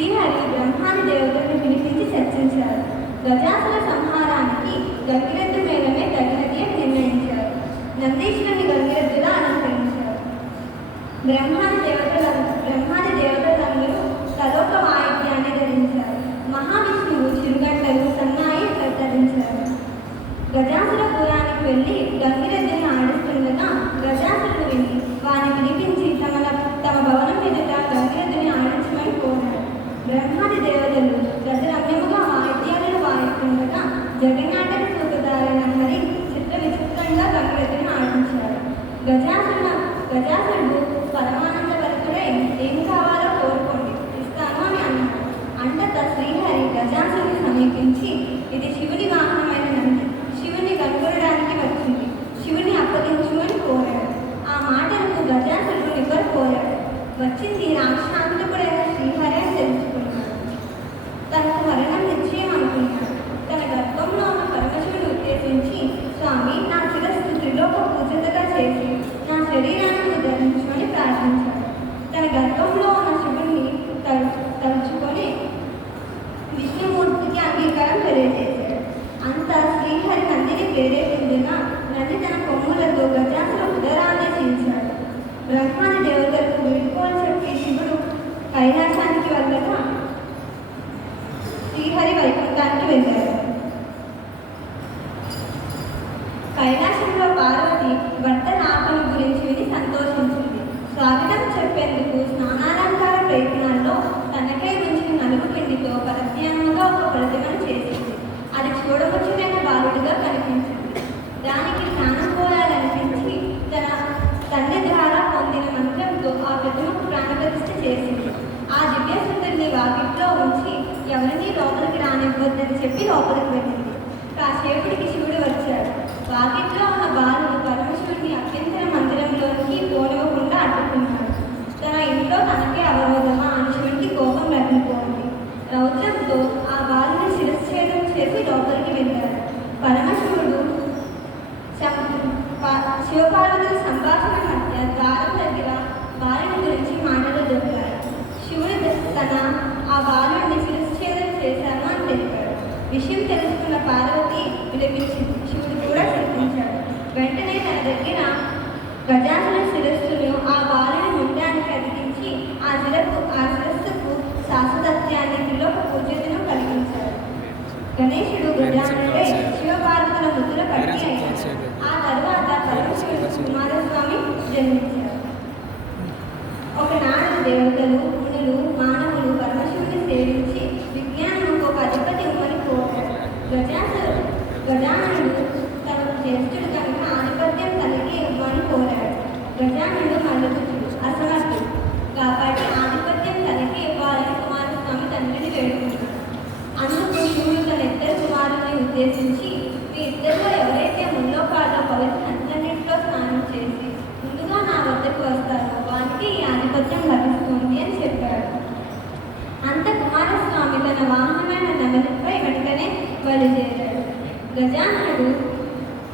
శ్రీహరి బ్రహ్మాది దేవతలను పిలిపించి చర్చించారు. గజాసుర సంహారానికి గంగిరెద్దు మేళమే తగినది అని నిర్ణయించారు. నందీశ్వరుని గంగిరెద్దుగా అలంకరించారు. బ్రహ్మాది దేవతలందరూ తలోక వాయిద్యాన్ని ధరించారు. మహావిష్ణువు చిరుగంటలు సన్నాయి ధరించారు. గజాసుర పురానికి వెళ్ళి గంగిరెద్దుని ఆడిస్తుండగా గజాసురుడు విని వారిని పిలిపించి తమ భవనం మీదట గంగిరెద్దుని ఆడించమని కోరారు. బ్రహ్మాది దేవతలు గజరమ్యముగా వాయిద్యాలను వాయిస్తుండగా జగన్నాటక సూత్రధారైన హరి చిత్ర విచిత్రంగా గంగిరెద్దుని ఆడించారు. గజాసురుడు పరమానంద భరితుడై ఏం కావాలో కోరుకోండి ఇస్తాను అని అన్నాడు. అంతటా శ్రీహరి గజాసురుని సమీపించి ఇది శివుని వాహనమైన నంది శివుని కనుగొనడానికి వచ్చింది, శివుని అప్పగించుమని కోరాడు. ఆ మాటలకు గజాసురుడు నివ్వరపోయాడు. వచ్చింది రాక్షసాంతకుడైన శ్రీహరి అని తెలుసుకున్నాడు. తనకు మరణం నిశ్చయం అనుకున్నాడు. తన గర్భంలో ఉన్న పరమశివుని ఉద్దేశించి, స్వామి నా శిరస్సు త్రిలోక పూజితగా చేసి నా శరీరాన్ని ధరించమని ప్రార్థించాడు. తన గర్భంలో ఉన్న శివుని తలుచుకొని విష్ణుమూర్తికి అంగీకారం తెలియజేశాడు. అంతా శ్రీహరి నందిని ప్రేరేపించగా నంది తన కొమ్ములతో గజాసుర ఉదరాన్ని చీల్చాడు. బ్రహ్మాది దేవతలకు వీడుకోలు చెప్పి శివుడు కైలాసానికి వెళ్ళగా శ్రీహరి వైకుంఠానికి వెళ్ళారు. కైలాసంలో పార్వతి భర్త రాకను గురించి విని సంతోషించింది. స్వాగతం చెప్పేందుకు స్నానాలంకార ప్రయత్నాల్లో తనకై ఉంచిన నలుగు పిండితో ప్రత్యామ్నాయంగా ఒక ప్రతిమను చేసింది. అది చూడవచ్చునైన బాలుడిగా కనిపించింది. దానికి స్నానం పోయాలనిపించి తన తండ్రి ద్వారా పొందిన మంత్రంతో ఆ ప్రతిమకు ప్రాణప్రతిష్ఠ చేసింది. ఆ దివ్యసుందరిని వాకిట్లో ఉంచి ఎవరినీ లోపలికి రానివ్వద్దని చెప్పి లోపలికి వెళ్ళింది. కాసేపటికి శివుడు వచ్చాడు. వాకిట్లో ఉన్న బాలుడు పరమశివుడిని అభ్యంతర మందిరంలోనికి పోనివ్వకుండా అడ్డుకున్నాడు. తన ఇంట్లో తనకే అవరోధమా అని శివుడికి కోపం రగిలిపోయింది. రౌద్రంతో ఆ బాలుని శిరశ్ఛేదం చేసి లోపలికి వెళ్ళాడు. పరమశివుడు శివపార్వతుల సంభాషణ మధ్య ద్వారం దగ్గర బాలుని గురించి మాటలు దొరికాయి. శివుడు ఆ బాలుడిని శిరశ్ఛేదం చేశాను అని తెలిపాడు. విషయం తెలుసుకున్న పార్వతి విలపించింది. శివుడు కూడా శిక్షించాడు. వెంటనే తన దగ్గర గజాసుర శిరస్సును ఆ బాలుని ముండానికి అతికించి ఆ శిరస్సుకు శాశ్వతత్యాన్ని త్రిలోక పూజ్యతను కలిగించాడు. గణేశుడు గజానుడై శివపార్వతుల ముద్దుల పట్టి అయ్యాడు. ఆ తరువాత పరమశివుడు కుమారస్వామి జన్మించారు. ఒకనాడు దేవతలు మునులు మానవులు పరమశివుని సేవించి విజ్ఞానముకు ఒక అధిపతి ఉమ్మని కోరాడు. గజాననుడు తనకు జ్యేష్ఠుడు కనుక ఆధిపత్యం కలిగి ఇవ్వని కోరాడు. గజానుడు మల్లపుత్రుడు అసమర్థుడు కాబట్టి ఆధిపత్యం కలిగి ఇవ్వాలని కుమారస్వామి తండ్రిని వేడుకున్నాడు. అందుకు శివుడు తన ఇద్దరు కుమారుల్ని ఉద్దేశించి మీ ఇద్దరిలో ఎవరైతే ముల్లోకాల్లో పవిత్ర నదులన్నింటిలో స్నానం చేసి ముందుగా నా వద్దకు వస్తారో వారికి ఈ ఆధిపత్యం లభిస్తుంది అని చెప్పాడు. అంత కుమారస్వామి తన వాహనమైన నెమలిపై వెంటనే బయలుదేరాడు. గజాననుడు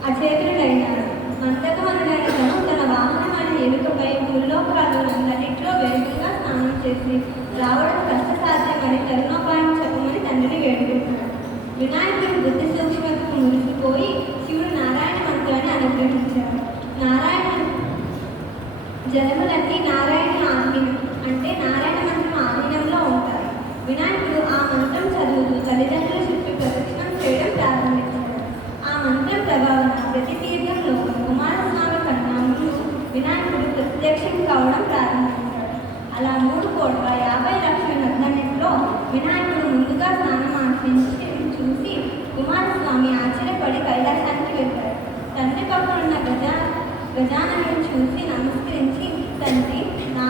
అచేతుడైనాడు. మందగమనుడైన తన వాహనమైన ఎలుకపై ముల్లోకాలు నందరిట్లో వేగంగా స్నానం చేసి రావడం కష్టసాధ్యమని తరుణోపాయం చెప్పమని తండ్రిని వేడుకున్నాడు. వినాయకుడు బుద్ధి సూక్ష్మతకు మురిసిపోయి శివుడు నారాయణ మంత్రాన్ని అనుగ్రహించాడు. జలములన్నీ నారాయణ ఆధీనం అంటే నారాయణ మంత్రం ఆధీనంలో ఉంటాయి. వినాయకుడు ఆ మంత్రం చదువుతూ తల్లిదండ్రుల చుట్టూ ప్రదక్షిణం చేయడం ప్రారంభించాడు. ఆ మంత్రం ప్రభావం ప్రతి తీర్థంలో కుమారస్వామి కన్నా ముందు వినాయకుడు ప్రత్యక్షం కావడం ప్రారంభించాడు. అలా 3,50,00,000 నదులన్నింటిలో వినాయకుడు ముందుగా స్నానం ఆచరించి చూసి కుమారస్వామి ఆశ్చర్యపడి కైలాసానికి వెళ్ళాడు. తండ్రి పక్కనున్న గజాననుని చూసి నమస్కరించి తండ్రి నా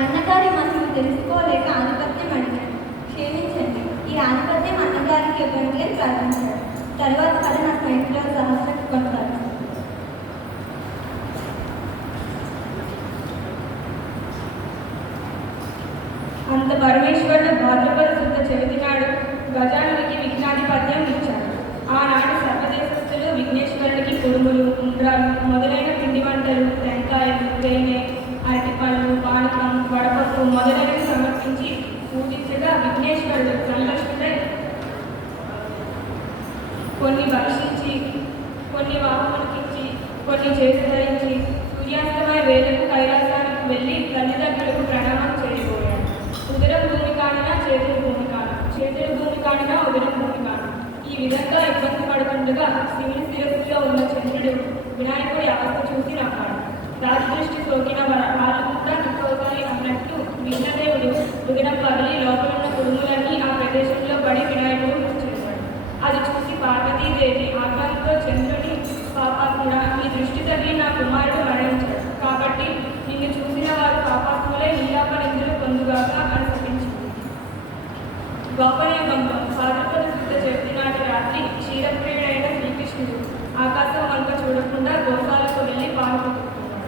అన్నగారి మనసు తెలుసుకోలేక ఆధిపత్యం అడిగాడు. క్షమించండి, ఈ ఆధిపత్యం అన్నగారికి ఇవ్వండి అని ప్రార్థించాడు. తర్వాత కథ నా స్నేహితుల సహస్రం కొడతారు. అంత పరమేశ్వరుడు భాద్రపద శుద్ధ చవితి నాడు గజానునికి విఘ్నాధిపత్యం ఇచ్చాడు. ఆనాడు సర్వదేశస్థులు విఘ్నేశ్వరునికి కుడుములు, ఉండ్రాలు మొదలైన పిండి వంటలు, టెంకాయలు, తేనె, అరటిపళ్ళు, పానకం, వడపప్పు మొదలైనవి సమర్పించి పూజించి తీసుకొని చేతి ధరించి సూర్యాస్తమయ వేళకు కైలాసానికి వెళ్ళి తల్లిదండ్రులకు ప్రణామం చేయబోయాడు. ఉదరం భూమి కానినా చేతులు భూమి కాన, చేతులు భూమి కానినా ఉదరం భూమి కాన. ఈ విధంగా ఇబ్బంది పడుతుండగా శివుని శిరస్సులో ఉన్న చంద్రుడు వినాయకుడి అవస్థ చూసి నవ్వాడు. రాజదృష్టి సోకిన వాళ్ళు కూడా నిక్కవుతాయి అన్నట్టు విఘ్నదేవుడు ఉదరం పగిలి లోపలున్న కుడుములన్నీ ఆ ప్రదేశంలో పడి వినాయకుడు మృతి చెందాడు. అది చూసి పార్వతీదేవి ఆగ్రహంతో చంద్రుని పాపాత్ముడా, నీ దృష్టి తగిలి నా కుమారుడు మరణించాడు, కాబట్టి నిన్ను చూసిన వారు పాపాత్ములే నీలాపనిందులు పొందుగాక అని శపించింది. గోపనయుగంలో భాద్రపద శుద్ధ చవితి నాటి రాత్రి క్షీరప్రియుడైన శ్రీకృష్ణుడు ఆకాశం వంక చూడకుండా గోశాలకు వెళ్ళి పాలు పొందుతున్నాడు.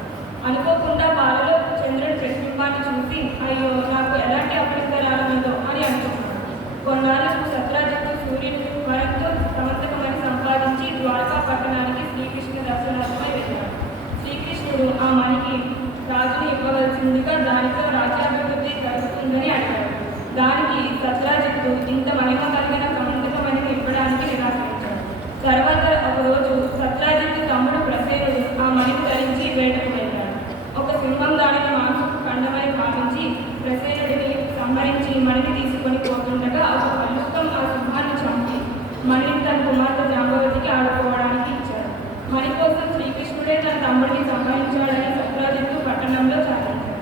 అనుకోకుండా పాలలో చంద్రుడి ప్రతిబింబాన్ని చూసి అయ్యో నాకు ఎలాంటి అపరికరాలమైందో అని అనుకున్నాడు. కొన్నాళ్ళకు సత్రాజిత్తు సూర్యుని వరంతో సమంతకమని సంపాదించి ద్వారకా పట్టణానికి శ్రీకృష్ణ దర్శనార్థమై వెళ్ళాడు. శ్రీకృష్ణుడు ఆ మణికి రాజుని ఇవ్వవలసిందిగా దానితో రాజ్యాభివృద్ధి కలుగుతుందని అడిగాడు. దానికి సత్రాజిత్తు ఇంత మహిమ కలిగిన సమంతకమణిని ఇవ్వడానికి నిరాకరించాడు. తర్వాత ఒకరోజు సత్రాజిత్తు తమ్ముడు ప్రసేనుడు ఆ మణిని ధరించి వేటకు వెళ్ళాడు. ఒక సింహం దానిని మాంసపు ఖండమని భావించి ప్రసేనుడిని సంహరించి మణిని తీసుకొని పోతుండగా ఒక పల్లుకం ఆ సింహాన్ని చంపి మణిని తన కుమార్తె జాంబవతికి ఆడుకోవడానికి ఇచ్చాడు. మణి కోసం శ్రీకృష్ణుడే తన తమ్ముడిని సంహరించాడని సత్రాజిత్తు పట్టణంలో చాలించాడు.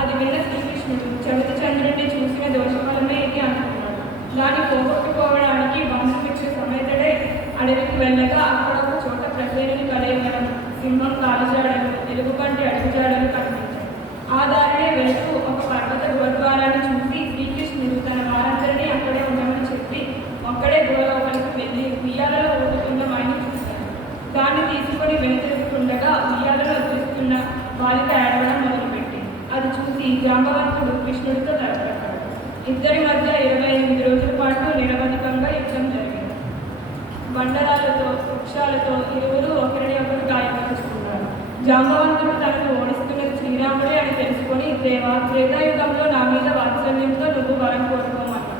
అది విన్న శ్రీకృష్ణుడు చవితి చంద్రుడిని చూసిన దోషఫలమే ఇది అనుకున్నాడు. దాన్ని పోగొట్టుకోవడానికి బంధుమిత్ర సమేతడే అడవికి వెళ్ళగా అక్కడ ఒక చోట ప్రసేనుని కలయవరం, సింహం కాలుజాడలు, ఎలుగుబంటి అడుగుజాడలు కనిపించాయి. ఆ దారినే వెళుతూ ఒక పర్వత గుహద్వారాన్ని చూసి శ్రీకృష్ణుడు తన వారందరినీ అక్కడే ఉండమని చెప్పి ఒక్కడే గుహలోపలికి వెళ్ళి ఉయ్యాలలో ఊగుతున్న మణిని చూశాడు. దాన్ని తీసుకొని వెనుతిరుగుతుండగా ఉయ్యాలలో ఊగుతున్న బాలిక ఏడవడం మొదలుపెట్టి అది చూసి జాంబవంతుడు కృష్ణుడితో తలపడ్డాడు. ఇద్దరి మధ్య 28 రోజుల పాటు నిరవధికంగా యుద్ధం జరిగింది. బండరాలతో వృక్షాలతో ఇరువురు ఒకరిని ఒకరు గాయపరుచుకున్నారు. జాంబవంతుడు తనను ఓడిస్తున్నది శ్రీరాముడే అని తెలుసుకొని దేవా, త్రేతాయుగంలో నా మీద వాత్సల్యంతో నువ్వు వరం కోరుకోమన్నాడు.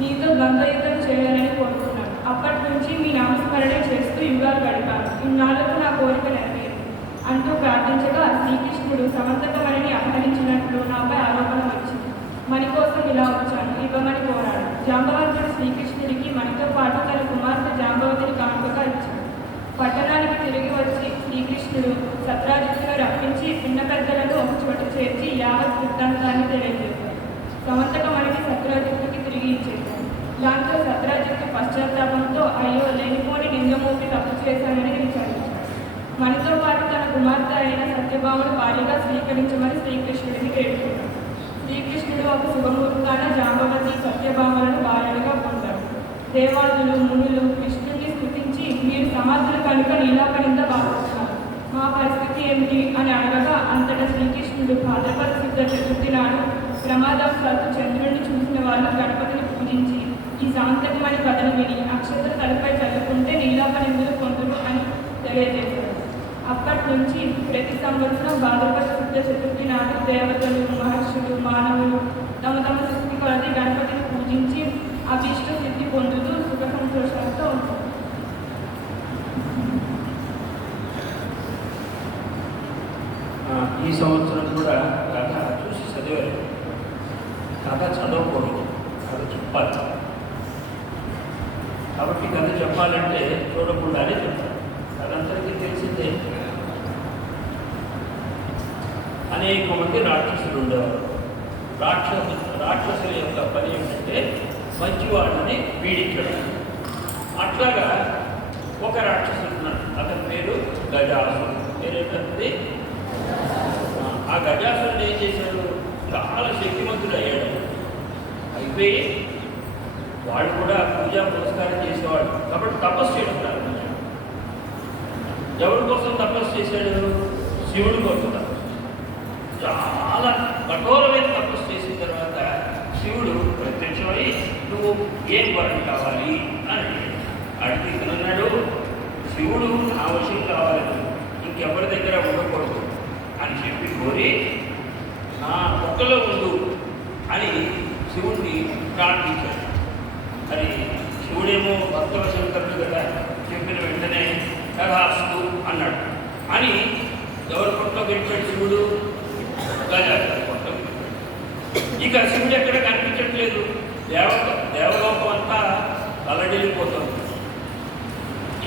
నీతో బంధయుద్ధం చేయాలని కోరుకున్నాను. అప్పటి నుంచి మీ నామస్మరణే చేస్తూ యుగాలు గడిపాను. ఇన్నాళ్లకు నా కోరిక నెరవేరింది అంటూ ప్రార్థించగా శ్రీకృష్ణుడు సమంతకమణిని అపహరించినట్లు నాపై ఆరోపణ వచ్చింది. మణి కోసం ఇలా వచ్చాను, ఇవ్వమని కోరాడు. జాంబవంతుడు శ్రీకృష్ణుడికి మణితో పాటు తన కుమార్తె జాంబవతిని కానుకగా ఇచ్చాడు. పట్టణానికి తిరిగి వచ్చి శ్రీకృష్ణుడు సత్రాజిత్తును రప్పించి చిన్న పెద్దలను ఒక చోట చేర్చి యావత్ వృత్తాంతాన్ని తెలియజేశాడు. సమంతకమణిని సత్రాజిత్తుకి తిరిగి ఇచ్చేశాడు. దాంతో సత్రాజిత్తు పశ్చాత్తాపంతో అయ్యో లేనిపోని నిందమూపి తప్పు చేశానని విచారించాడు. మణితో పాటు తన కుమార్తె అయిన సత్యభామను భార్యగా స్వీకరించమని శ్రీకృష్ణుడిని వేడుకున్నాడు. శ్రీకృష్ణుడు ఒక శుభముహూర్తాన జాంబవతి సత్యభామలను భార్యలుగా పొందాడు. దేవాదులు మునులు కృష్ణుడిని స్తుతించి మీరు సమర్థులు కనుక నీలాపనింద బాగుతున్నారు, మా పరిస్థితి ఏమిటి అని అడగగా అంతటా శ్రీకృష్ణుడు భాద్రపద శుద్ధ చతుర్థి నాడు ప్రమాదవశాత్తు చంద్రుడిని చూసిన వాళ్ళు గణపతిని పూజించి ఈ సమంతకమణి కథను విని అక్షతలు తలపై చల్లుకుంటే నీలాపనిందులు పొందురు అని తెలియజేశాడు. అప్పటి నుంచి ప్రతి సంవత్సరం భాద్రపద శుద్ధ చతుర్థి నాడు దేవతలు, మహర్షులు, మానవులు తమ తమ శక్తి కొలది గణపతిని పూజించి అభీష్ట సిద్ధి పొందుతూ సుఖ సంతోషాలతో ఉంటారు. ఈ సంవత్సరం కూడా కథ చూసి చదివారు. కథ చదవకూడదు, కథ చెప్పాలి. కాబట్టి కథ చెప్పాలంటే చూడకుండానే చెప్తారు. అదందరికీ తెలిసిందే. అనేక మంది రాక్షసులు ఉండేవారు. రాక్షసుల యొక్క పని ఏమిటంటే మంచి వాళ్ళని పీడించడం. అట్లాగా ఒక రాక్షసుడు ఉన్నాడు. అతని పేరు గజాసుడు. పేరేంటంటే ఆ గజాసురుడు ఏం చేశాడు? చాలా శక్తివంతుడు అయ్యాడు. అయిపోయి వాడు కూడా పూజా పురస్కారం చేసేవాడు. కాబట్టి తపస్సు చేయడం ప్రారంభించాడు. ఎవరి కోసం తపస్సు చేశాడు? శివుడి కోసం తపస్సు. చాలా కఠోరమైన తపస్సు చేసిన తర్వాత శివుడు ప్రత్యక్షమై నువ్వు ఏం వరం కావాలి అని అడుగుతున్నాడు. శివుడు నా వశం కావాలని ఇంకెవరి దగ్గర ఉండకూడదు అని చెప్పి కోరి నా పొట్టలో ఉండు అని శివుడిని ప్రార్థించాడు. అది శివుడేమో భక్తవ శంకరుడు కదా, చెప్పిన వెంటనే తథాస్తు అన్నాడు. అని ఎవరి పొట్టలో గెలిపాడు శివుడు? గజాసురుడి పొట్టలో. ఇక శివుడు ఎక్కడ కనిపించట్లేదు. దేవలోకం అంతా అలడిల్లిపోతుంది.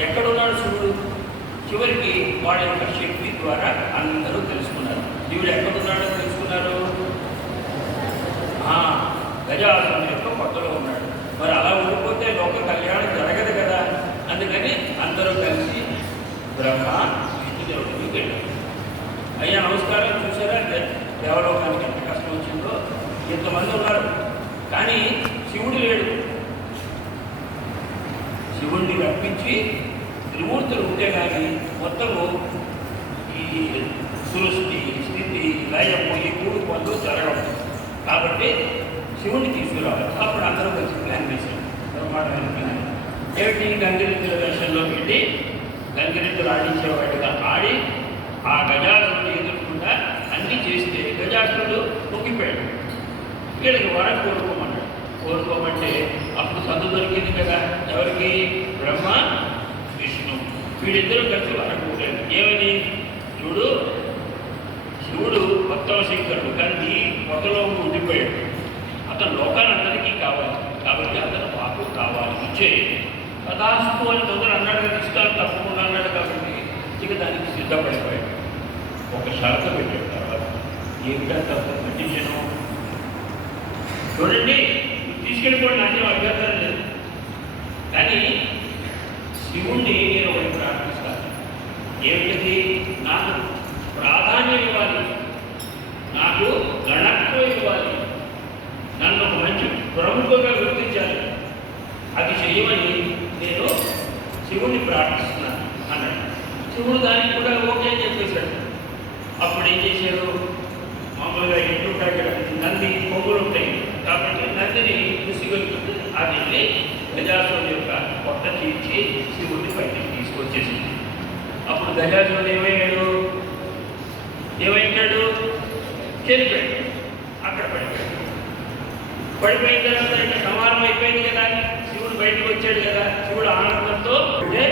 ఎక్కడున్నాడు శివుడు? చివరికి వాడి యొక్క శక్తి ద్వారా అందరూ తెలుసుకున్నారు శివుడు ఎక్కడున్నాడో తెలుసుకున్నారు. గజాసురుని యొక్క పొట్టలో ఉన్నాడు. మరి అలా ఉండిపోతే లోక కళ్యాణం జరగదు కదా. అందుకని అందరూ కలిసి బ్రహ్మ విష్ణుదేవుడికి వెళ్ళారు. అయ్యా నమస్కారం, చూసారా దేవలోకానికి ఎంత కష్టం వచ్చిందో. ఇంతమంది ఉన్నారు కానీ శివుడు లేడు. శివుడిని రప్పించి త్రిమూర్తులు ఉంటే కానీ మొత్తము ఈ సృష్టి స్థితి లయము ఈ మూడు పనులు జరగవు. కాబట్టి శివుడిని తీసుకురావాలి. అప్పుడు అందరూ కలిసి ప్లాన్ చేశారు. బ్రహ్మాండమైన ప్లాన్ ఏమిటి? గంగిరెద్దుల వేషంలో పెట్టి గంగిరెద్దులు ఆడించేవాడిగా ఆడి ఆ గజాసురుడు ఎదుర్కొండా అన్నీ చేస్తే గజాసురుడు పొంగిపోయాడు. వీళ్ళకి వరం కోరుకోమన్నాడు. కోరుకోమంటే అప్పుడు సందు దొరికింది కదా ఎవరికి? బ్రహ్మ విష్ణు వీళ్ళిద్దరూ కలిసి వరం కోరారు. ఏమని? చూడు, శివుడు భక్తవ శంకరుడు కానీ నీ పొట్టలో ఉండిపోయాడు. అతను లోకాలందరికీ కావాలి కాబట్టి అతను మాకు కావాలి, ఇచ్చే తదాస్తు అని మొదలు అన్నాడు కదా, ఇష్టాలు తప్పకుండా అన్నాడు కాబట్టి ఇక దానికి సిద్ధపడిపోయాడు. ఒక షరత పెట్టాడు. తర్వాత ఏమిటంటే కండిషను చూడండి, తీసుకెళ్ళిపోండి, నాకేం అభ్యంతరం లేదు, కానీ శివుణ్ణి నేను ఒకటి ప్రార్థిస్తాను. ఏమిటి? నాకు ప్రాధాన్యం ఇవ్వాలి, నాకు గణత్వం ఇవ్వాలి, నన్ను ఒక మంచి ప్రముఖంగా గుర్తించాలి. అది చేయమని నేను శివుణ్ణి ప్రార్థిస్తున్నాను అన్నాడు. శివుడు దానికి కూడా ఓకే చెప్పేశాడు. అప్పుడు ఏం చేశాడు? మామూలుగా ఎట్లుంటాయి కదా, నంది కొమ్ములు ఉంటాయి కాబట్టి నందిని తీసుకెళ్తుంది. అది వెళ్ళి గజాసురుడి యొక్క పొట్ట చీల్చి శివుడిని బయటికి తీసుకొచ్చేసింది. అప్పుడు గజాసురుడు ఏమయ్యాడు? చనిపోయాడు. అక్కడ పడిపోయిన తర్వాత ఇంకా సమానం అయిపోయింది కదా. శివుడు బయటకు వచ్చాడు కదా. శివుడు ఆనందంతో అంటే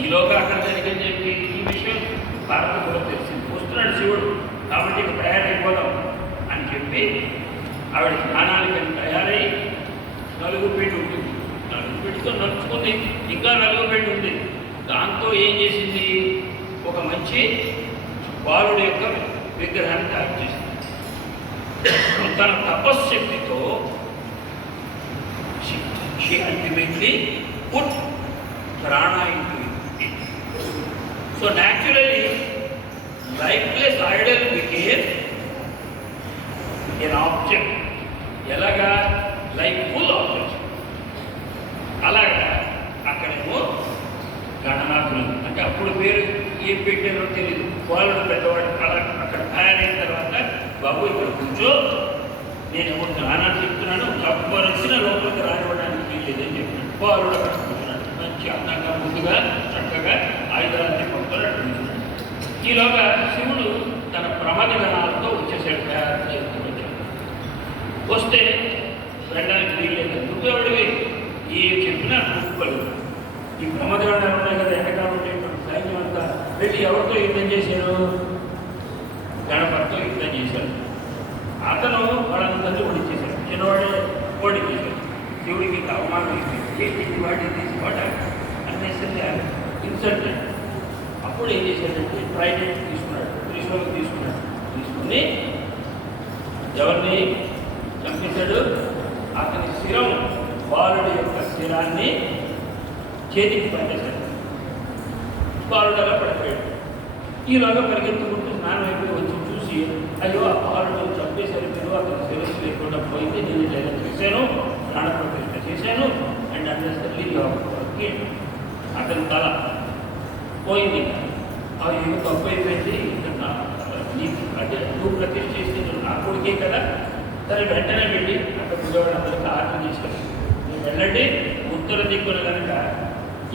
ఈలోగా అక్కడ జరిగిందని చెప్పి ఈ విషయం భారత కూడా తెలిసింది. వస్తున్నాడు శివుడు కాబట్టి ఇక తయారైపోదాం అని చెప్పి ఆవిడ స్నానానికి తయారై నలుగు పెట్టి ఉంటుంది. నలుగు పెట్టుతో నడుచుకుంది. ఇంకా నలుగు పెట్టి ఉంది. దాంతో ఏం చేసింది? ఒక మంచి బాలుడి యొక్క విగ్రహాన్ని తయారు చేసింది. తన తపశ్శక్తితో she ultimately put prana into it. So naturally, lifeless idol became an object. ఎలాగా? Like full object. అలాగా అక్కడేమో గణనాథులు అంటే అప్పుడు పేరు ఏం పెట్టారో తెలియదు. వాళ్ళు పెద్దవాడు అలా అక్కడ తయారైన తర్వాత బాబు ఇక్కడ కూర్చో, నేనేమో జ్ఞానాన్ని చెప్తున్నాను, ఎవరు వచ్చినా లోపలికి రానివ్వడానికి వీల్లేదని చెప్పినాడు. వాళ్ళు అక్కడ కూర్చున్నాడు. మంచి అందంగా ముందుగా చక్కగా ఆయుధాలన్నీ పట్టుకున్నట్టు కూర్చున్నాడు. ఈలోగా శివుడు తన ప్రమద గణాలతో వచ్చేసాడు. తయారు చేసుకుని వస్తే వెళ్ళడానికి వీల్లేదు. నువ్వెవడివి? ఏం చెప్పినా కుప్పలు. ఈ ప్రమద గణాలు ఉన్నాయి కదా, వెనకాల ఉండేటువంటి సైన్యం అంతా వెళ్ళి ఎవరితో యుద్ధం చేశాడు? గణపతితో యుద్ధం చేశాడు. అతను వాళ్ళందరినీ ఓడించేశాడు. చిన్నవాడే ఓడించేశాడు. శివుడికి అవమానం ఏంటి వాటి తీసుకోవాడ అన్నెసరిగా ఇన్సల్ట్. అప్పుడు ఏం చేశాడంటే ట్రైడెంట్ తీసుకున్నాడు, త్రిశూలం తీసుకున్నాడు. తీసుకుని ఎవరిని చంపేశాడు? అతని శిరం, బాలుడి యొక్క శిరాన్ని చేతికి పట్టేశాడు. బాలుడు అలా పడిపోయాడు. ఈలోగా పరిగెత్తుకుంటూ స్నానం అయిపోయి వచ్చి చూసి, అయ్యో ఆ బాలుడు చంపేశారు మీరు, అతని శిరస్సు లేకుండా పోయింది, నేను ఇలా చేశాను, ప్రాణప్రతిష్ఠ చేశాను అండ్ అండర్స్టాండ్లీ అతని తల పోయింది. ఆ ఏమో తప్పు అయిపోయింది, నీకు అంటే నువ్వు ప్రతిష్ఠ చేసి నా కొడుకే కదా. సరే వెంటనే వెళ్ళి అక్కడ పిల్లవాడు అందరికీ ఆర్డర్ చేసుకొని మీరు వెళ్ళండి, ఉత్తర దిక్కున కనుక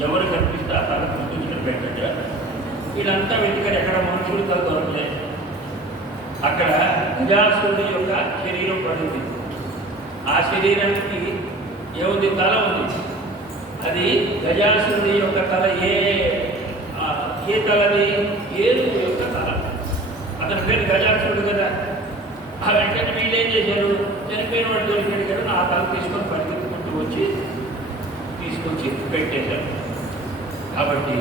ఎవరు కనిపిస్తే ఆ తల గుర్తుంచుకొని పెట్టండి. వీళ్ళంతా వెతుకని ఎక్కడ మనుషులు తల దొరకలేదు. అక్కడ గజాసురుడి యొక్క శరీరం పడింది. ఆ శరీరానికి ఏముంది? తల ఉంది. అది గజాసురుడి యొక్క తల ఏ ఏ తలది? ఏనుగు యొక్క తల. అతని పేరు గజాసుడు కదా. ఆ వెంటనే వీళ్ళు ఏం చేశారు? చనిపోయిన వాడు దొరికాడు కదా, ఆ తల తీసుకొని పరిగెత్తుకుంటూ వచ్చి తీసుకొచ్చి పెట్టేశారు. కాబట్టి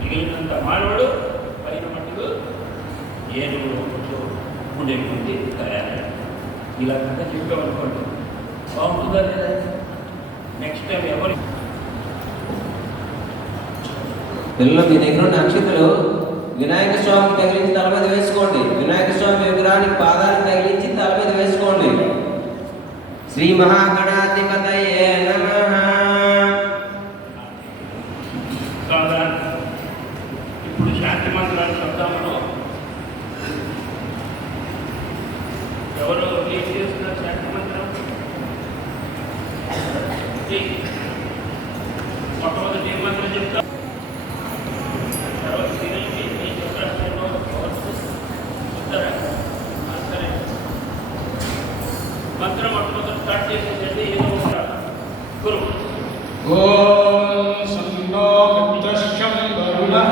మిగిలినంత మానవుడు పైన మట్టుకు ఏనుగులో ఉండేటువంటి తయారు. ఇలా కనుక చెప్పామనుకోండి బాగుంటుందా లేదా? నెక్స్ట్ టైం ఎవరు పిల్లలు మీ దగ్గర ఉన్న అక్షతలు వినాయక స్వామికి తగిలించి తల మీద వేసుకోండి. వినాయక స్వామి విగ్రహానికి పాదాలు తగిలించి తల మీద వేసుకోండి. శ్రీ మహాగణాధిపతయే నమః. సాధారణ ఇప్పుడు శాంతి మంత్రాలు శబ్దంలో ఎవరు ఏం చేస్తున్నారు? శాంతి మంత్రం మొట్టమొదటి ఏ మంత్రం చెప్తారు? తర్వాత తిరిగి ఏం చెప్తారు? చెప్తారా? సరే, మంత్రం మొట్టమొదటి స్టార్ట్ చేసేసండి. ఏదో ఒక గురు ఓం సంగో మిత్రశ్చం వరుణః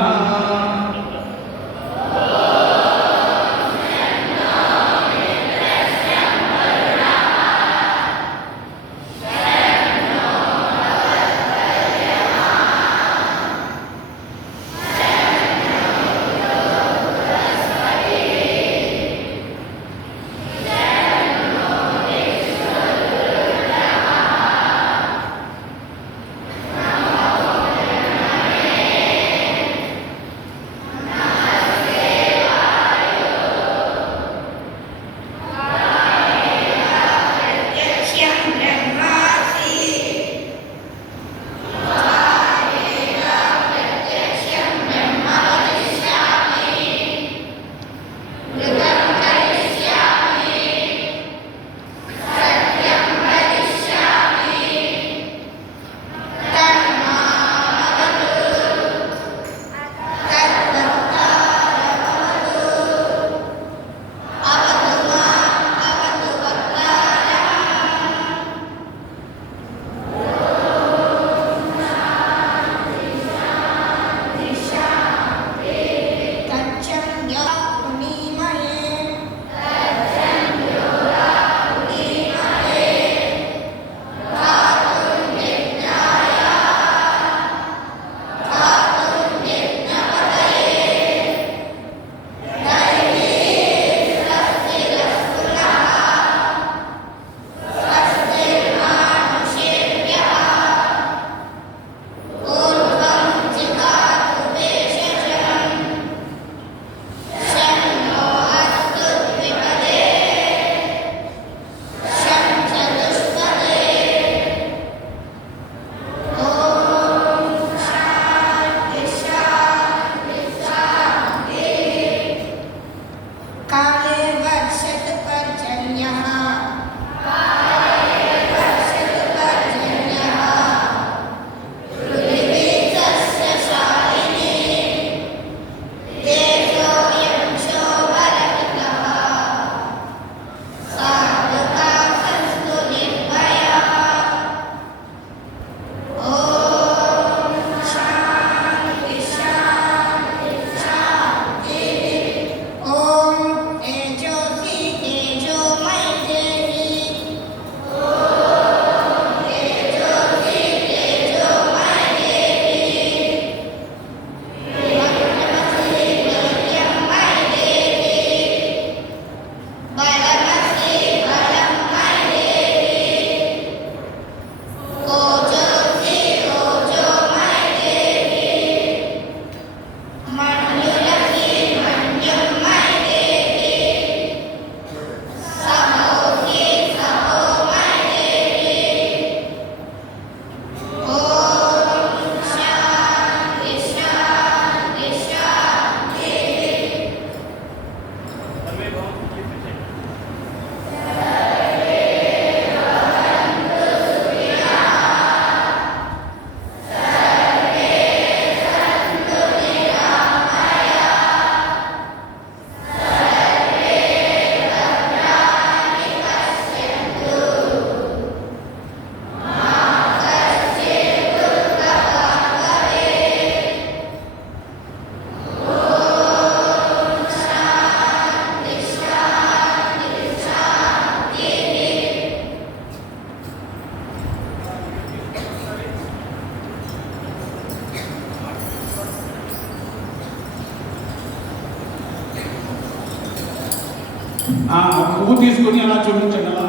పువ్వు తీసుకుని ఎలా చూపించండి, అలా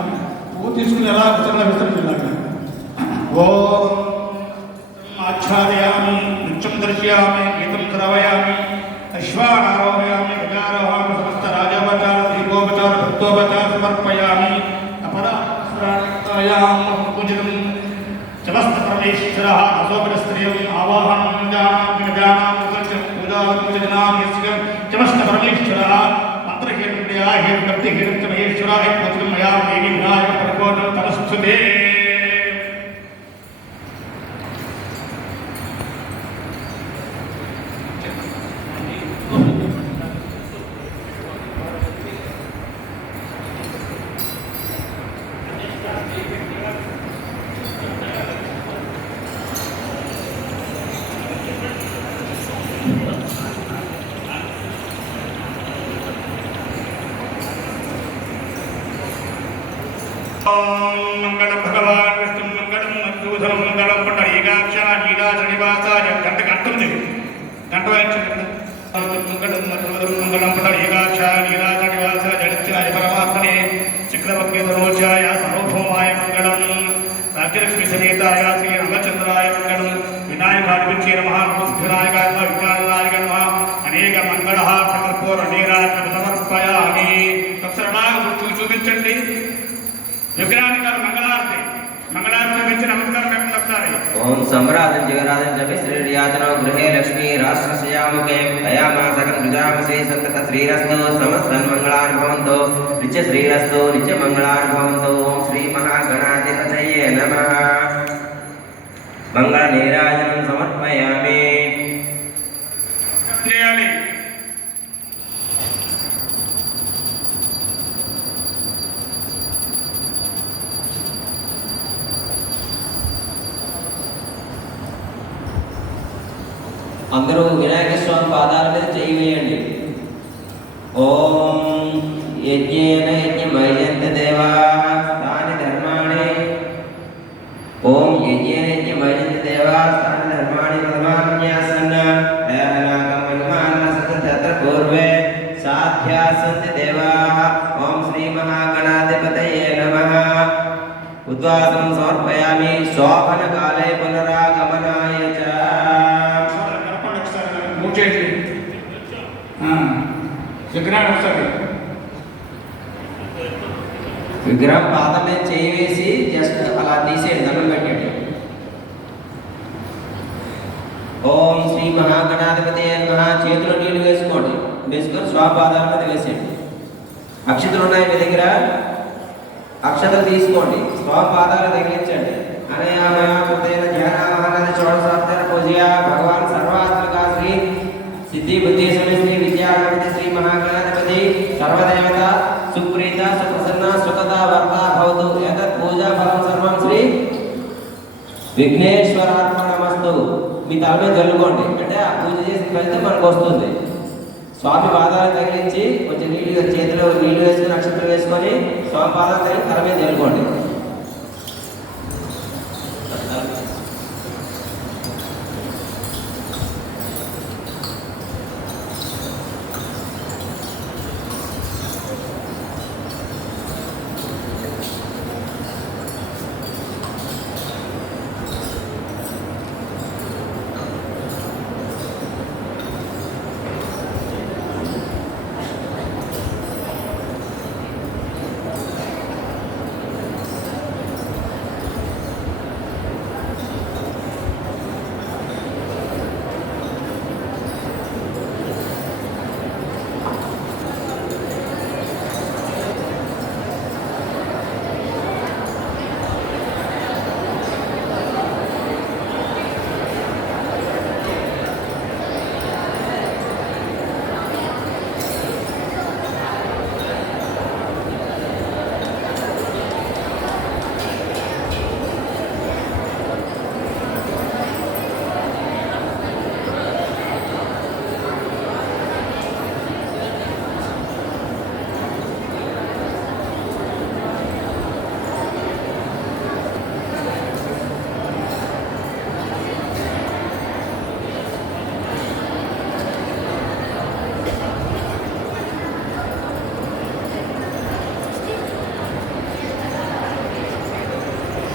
పువ్వు తీసుకుని ఎలా విస్తరించండి. ఓం ఆచ్ఛాదయామి, నృత్యం దర్శయామి, గీతం శ్రవయామి, అశ్వానారోహయామి, గజారోహామి, సమస్త రాజోపచార దీపోపచార భక్తోపచార సమర్పయామి. పూజితం చమస్త పరమేశ్వర అశోకస్త్రియం ఆవాహనం జానాం పూజాజనాం చమస్త పరమేశ్వర మంత్రహీర్ణ్యా హీర్భక్తిహీర్చ మహేశ్వరాయ పూజితం మయా దేవి వినాయక పరిపూర్ణం తమస్తుతే. మంగళం భగవాన్ విష్ణు మంగళం మధుధరం మంగళం పంట ఏకాక్ష నీలాచనివాసాయ గంట గంటుంది గంట వాయించండి. మంగళం మధుధరం మంగళం పంట ఏకాక్ష నీలాచనివాసాయ జడిత్యాయ పరమాత్మనే చక్రవర్తి ధనోజాయ సర్వభౌమాయ మంగళం. రాజ్యలక్ష్మి సమేతాయ శ్రీ రామచంద్రాయ మంగళం. వినాయకాధిపత్యే నమః. నమస్కారాయ విజ్ఞానాయ నమః. అనేక మంగళ ప్రకల్పోర నీరాజన సమర్పయామి. తత్సరణాలు చూపించండి. విగ్రహానికి మంగళారతి మంచి నమస్కారం పెట్టండి ఒకసారి. ఓం సంభ్రాజం జగరాజం జపి శ్రీయాతనో గృహే లక్ష్మీ రాష్ట్రశ్యాముకే దయామాసకం సృజామసే సంతత శ్రీరస్తు సమస్తన్మంగళాని భవంతు నిత్య శ్రీరస్తు నిత్య మంగళాని భవంతు. ఓం శ్రీ మహాగణాధిపతయే నమః. మంగళ నీరాజనం సమర్పయామి. చేయాలి. అందరూ వినాయక స్వామి పాదాల మీద చేయి వేయండి. ఓం యజ్ఞేన యజ్ఞమయంత దేవాః తాని ధర్మాణి. ఓం యజ్ఞేన యజ్ఞమయంత దేవాః తాని ధర్మాణి ప్రథమాన్యాసన్న దయానాకం మహిమాన్న సతత పూర్వే సాధ్యాసంతి దేవాః. ఓం శ్రీ మహాగణాధిపతయే నమః. ఉద్వాసం సమర్పయామి. శోభన కాలే పునరాగమనాయ చ. విగ్రహం ఒకసారి విగ్రహం పాదం మీద చేయి వేసి జస్ట్ అలా తీసేయండి, దండం పెట్టండి. ఓం శ్రీ మహాగణాధిపతి నమః. చేతిలో నీళ్లు వేసుకోండి, వేసుకొని స్వాపాదాల మీద వేసేయండి. అక్షతలు ఉన్నాయి మీ దగ్గర, అక్షతలు తీసుకోండి, స్వాపాదాలు తగిలించండి. అనయామయాకృతేన ధ్యానామహనద షోడశాక్షర పూజయా భగవాన్ సర్వాత్మక శ్రీ సిద్ధి బుద్ధి శ్రీ విద్యాగణపతి శ్రీ మహాగణాధిపతి సర్వదేవత సుప్రీత సుప్రసన్న సుఖద వర్త భవతు. ఏతత్ పూజా ఫలం సర్వం శ్రీ విఘ్నేశ్వరార్పణమస్తు. మీ తల మీద చల్లుకోండి, అంటే ఆ పూజ చేసిన ఫలితం మనకు వస్తుంది. స్వామి పాదాలు తగిలించి కొంచెం నీళ్ళు చేతిలో నీళ్లు వేసుకొని నక్షత్రం వేసుకొని స్వామి పాదాలు తగిలి తల మీద చల్లుకోండి.